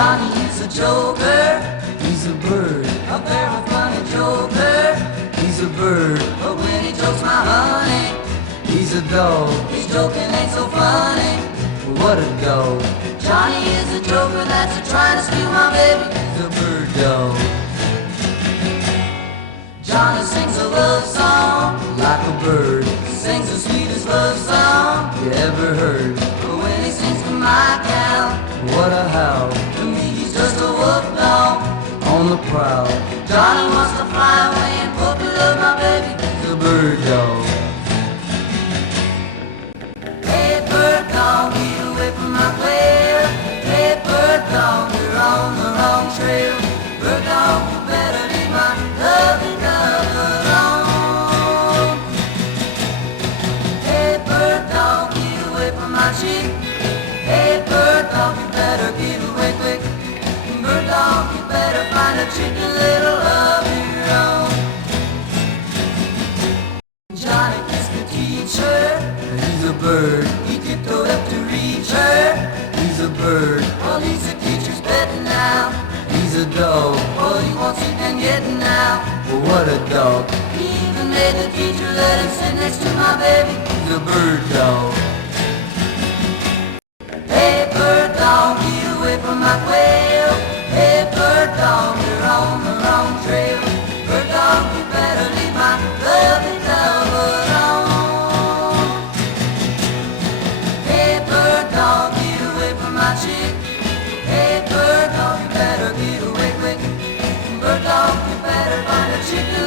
Johnny is a joker, he's a bird, a very funny joker. He's a bird, but when he jokes my honey, he's a dog. His joking ain't so funny, what a go. Johnny is a joker that's a trying to steal my baby. He's a bird dog. Johnny sings a love song like a bird. Sings the sweetest love song you ever heard. But when he sings to my gal, what a howl. To me he's just a wolf dog on the prowl. Johnny wants to fly away and puppy love my baby. He's a bird dog. Hey bird dog, get away from my quail. Hey bird dog, you're on the wrong trail. Bird dog, you better leave my lovely dove alone. Hey bird dog, get away from my chick. Hey bird dog, you better get away quick. Bird dog, you better find a chicken little of your own. Johnny kissed the teacher, he's a bird. He tiptoed up to reach her, he's a bird. Well, he's the teacher's pet now. He's a dog, all he wants he can get now. Well, what a dog. He even made the teacher let him sit next to my baby. He's a bird dog. Hey bird dog, get away from my quail. Hey bird dog, you're on the wrong trail. Bird dog, you better leave my lovely dove alone. Hey bird dog, get away from my chick. Hey bird dog, you better get away quick. Bird dog, you better find a chicken